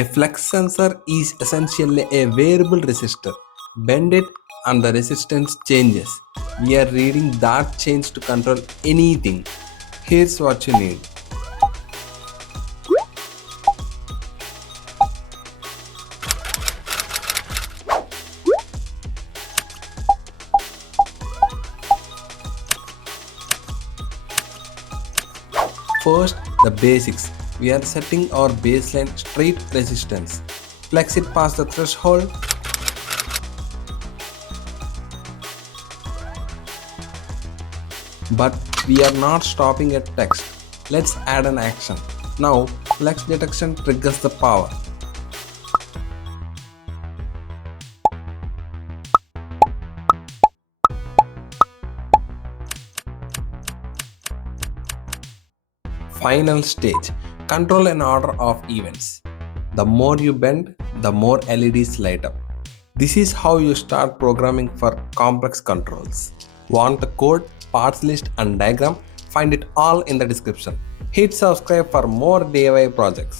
A flex sensor is essentially a variable resistor. Bend it and the resistance changes. We are reading that change to control anything. Here's what you need. First, the basics. We are setting our baseline straight resistance. Flex it past the threshold. But we are not stopping at text. Let's add an action. Now, flex detection triggers the power. Final stage. Control an order of events. The more you bend, the more LEDs light up. This is how you start programming for complex controls. Want the code, parts list and diagram? Find it all in the description. Hit subscribe for more DIY projects.